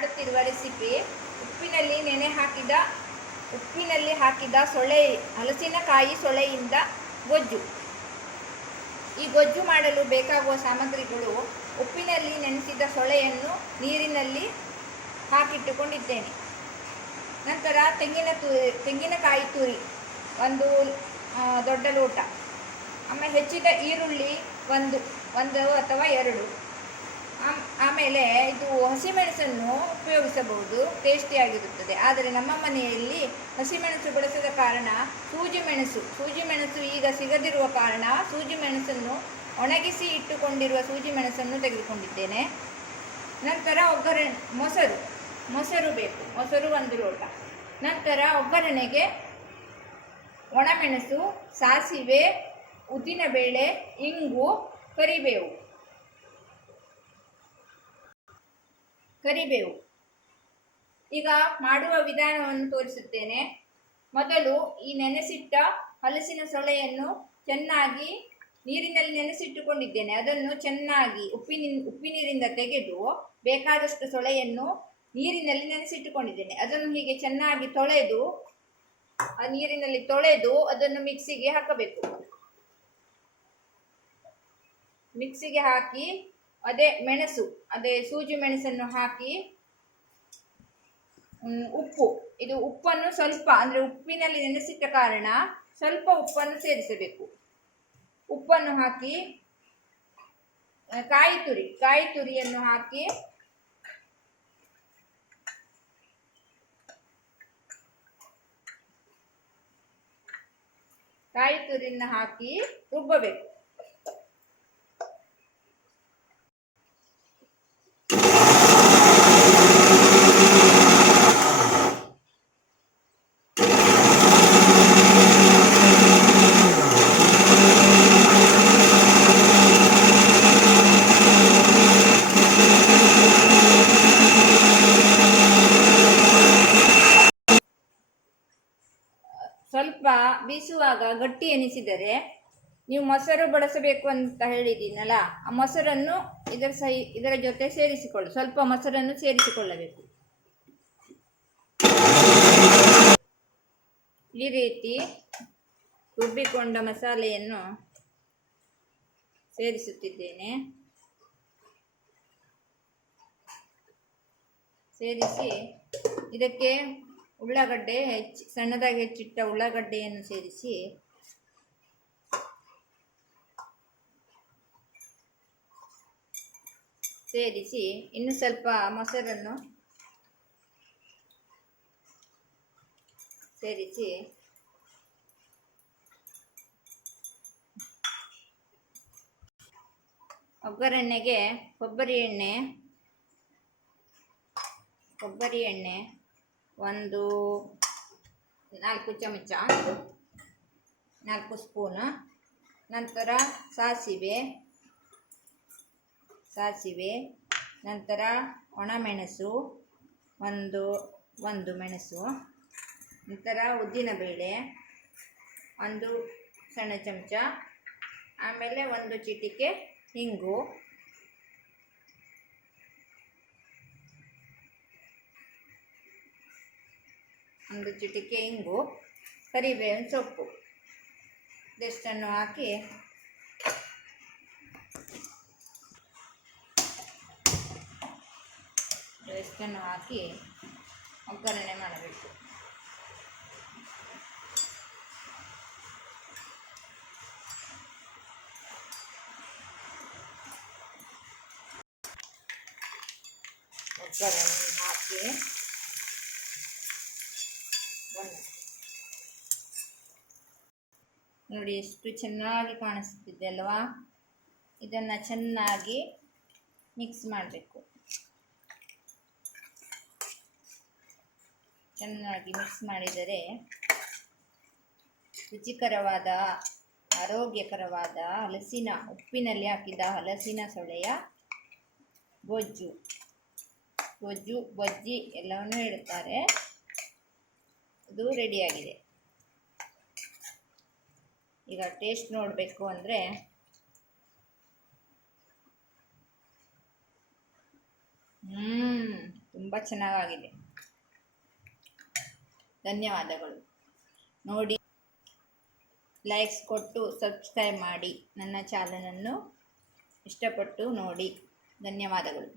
ಮಾಡುತ್ತಿರುವ ರೆಸಿಪಿ ಉಪ್ಪಿನಲ್ಲಿ ಹಾಕಿದ ಸೊಳ್ಳೆ ಹಲಸಿನಕಾಯಿ ಸೊಳೆಯಿಂದ ಗೊಜ್ಜು. ಈ ಗೊಜ್ಜು ಮಾಡಲು ಬೇಕಾಗುವ ಸಾಮಗ್ರಿಗಳು: ಉಪ್ಪಿನಲ್ಲಿ ನೆನೆಸಿದ ಸೊಳೆಯನ್ನು ನೀರಿನಲ್ಲಿ ಹಾಕಿಟ್ಟುಕೊಂಡಿದ್ದೇನೆ. ನಂತರ ತೆಂಗಿನಕಾಯಿ ತುರಿ ಒಂದು ದೊಡ್ಡ ಲೋಟ. ಆಮೇಲೆ ಹೆಚ್ಚಿದ ಈರುಳ್ಳಿ ಒಂದು ಅಥವಾ ಎರಡು. ಆಮೇಲೆ ಇದು ಹಸಿಮೆಣಸನ್ನು ಉಪಯೋಗಿಸಬಹುದು, ಟೇಸ್ಟಿಯಾಗಿರುತ್ತದೆ. ಆದರೆ ನಮ್ಮ ಮನೆಯಲ್ಲಿ ಹಸಿಮೆಣಸು ಬಳಸದ ಕಾರಣ ಸೂಜಿ ಮೆಣಸು ಈಗ ಸಿಗದಿರುವ ಕಾರಣ ಸೂಜಿ ಮೆಣಸನ್ನು ಒಣಗಿಸಿ ಇಟ್ಟುಕೊಂಡಿರುವ ಸೂಜಿ ಮೆಣಸನ್ನು ತೆಗೆದುಕೊಂಡಿದ್ದೇನೆ. ನಂತರ ಮೊಸರು ಬೇಕು, ಮೊಸರು ಒಂದು ಲೋಟ. ನಂತರ ಒಗ್ಗರಣೆಗೆ ಒಣಮೆಣಸು, ಸಾಸಿವೆ, ಉದ್ದಿನಬೇಳೆ, ಇಂಗು, ಕರಿಬೇವು. ಈಗ ಮಾಡುವ ವಿಧಾನವನ್ನು ತೋರಿಸುತ್ತೇನೆ. ಮೊದಲು ಈ ನೆನೆಸಿಟ್ಟ ಹಲಸಿನ ಸೊಳೆಯನ್ನು ಚೆನ್ನಾಗಿ ನೀರಿನಲ್ಲಿ ನೆನೆಸಿಟ್ಟುಕೊಂಡಿದ್ದೇನೆ. ಅದನ್ನು ಚೆನ್ನಾಗಿ ಉಪ್ಪಿನೀರಿಂದ ತೆಗೆದು ಬೇಕಾದಷ್ಟು ಸೊಳೆಯನ್ನು ನೀರಿನಲ್ಲಿ ನೆನೆಸಿಟ್ಟುಕೊಂಡಿದ್ದೇನೆ. ಅದನ್ನು ಹೀಗೆ ಚೆನ್ನಾಗಿ ನೀರಿನಲ್ಲಿ ತೊಳೆದು ಅದನ್ನು ಮಿಕ್ಸಿಗೆ ಹಾಕಬೇಕು. ಮಿಕ್ಸಿಗೆ ಹಾಕಿ ಅದೇ ಸೂಜಿ ಮೆಣಸನ್ನು ಹಾಕಿ, ಉಪ್ಪನ್ನು ಸ್ವಲ್ಪ, ಅಂದರೆ ಉಪ್ಪಿನಲ್ಲಿ ನೆನೆಸಿಟ್ಟ ಕಾರಣ ಸ್ವಲ್ಪ ಉಪ್ಪನ್ನು ಸೇರಿಸಬೇಕು. ಉಪ್ಪನ್ನು ಹಾಕಿ ಕಾಯಿ ತುರಿಯನ್ನು ಹಾಕಿ ರುಬ್ಬಬೇಕು. ಸ್ವಲ್ಪ ಬೀಸುವಾಗ ಗಟ್ಟಿ ಎನಿಸಿದರೆ ನೀವು ಮೊಸರು ಬಳಸಬೇಕು ಅಂತ ಹೇಳಿದ್ದೀನಲ್ಲ, ಆ ಮೊಸರನ್ನು ಇದರ ಜೊತೆ ಸ್ವಲ್ಪ ಮೊಸರನ್ನು ಸೇರಿಸಿಕೊಳ್ಳಬೇಕು. ಈ ರೀತಿ ರುಬ್ಬಿಕೊಂಡ ಮಸಾಲೆಯನ್ನು ಸೇರಿಸುತ್ತಿದ್ದೇನೆ. ಸೇರಿಸಿ ಇದಕ್ಕೆ ಸಣ್ಣದಾಗಿ ಹೆಚ್ಚಿಟ್ಟ ಉಳ್ಳಾಗಡ್ಡೆಯನ್ನು ಸೇರಿಸಿ ಇನ್ನು ಸ್ವಲ್ಪ ಮೊಸರನ್ನು ಸೇರಿಸಿ ಒಗ್ಗರಣೆಗೆ ಕೊಬ್ಬರಿ ಎಣ್ಣೆ ಒಂದು 4 ಚಮಚ, 4 ಸ್ಪೂನ್. ನಂತರ ಸಾಸಿವೆ, ನಂತರ ಒಣಮೆಣಸು ಒಂದು ಮೆಣಸು, ನಂತರ ಉದ್ದಿನಬೇಳೆ ಒಂದು ಸಣ್ಣ ಚಮಚ, ಆಮೇಲೆ ಒಂದು ಚಿಟಿಕೆ ಇಂಗು, ಕರಿಬೇವಿನ ಸೊಪ್ಪು ಇಷ್ಟನ್ನು ಹಾಕಿ ಒಗ್ಗರಣೆ ಮಾಡಬೇಕು. ಒಗ್ಗರಣೆ ಹಾಕಿ ನೋಡಿ ಎಷ್ಟು ಚೆನ್ನಾಗಿ ಕಾಣಿಸುತ್ತಿದೆ ಅಲ್ವಾ? ಇದನ್ನು ಚೆನ್ನಾಗಿ ಮಿಕ್ಸ್ ಮಾಡಬೇಕು. ಚೆನ್ನಾಗಿ ಮಿಕ್ಸ್ ಮಾಡಿದರೆ ರುಚಿಕರವಾದ, ಆರೋಗ್ಯಕರವಾದ ಉಪ್ಪಿನಲ್ಲಿ ಹಾಕಿದ ಹಲಸಿನ ಸೊಳೆಯ ಬಜ್ಜಿ ಎಲ್ಲವನ್ನೂ ಹೇಳುತ್ತಾರೆ. ಅದು ರೆಡಿಯಾಗಿದೆ. ಈಗ ಟೇಸ್ಟ್ ನೋಡಬೇಕು ಅಂದರೆ ತುಂಬ ಚೆನ್ನಾಗಿದೆ. ಧನ್ಯವಾದಗಳು. ನೋಡಿ, ಲೈಕ್ಸ್ ಕೊಟ್ಟು ಸಬ್ಸ್ಕ್ರೈಬ್ ಮಾಡಿ, ನನ್ನ ಚಾನಲನ್ನು ಇಷ್ಟಪಟ್ಟು ನೋಡಿ. ಧನ್ಯವಾದಗಳು.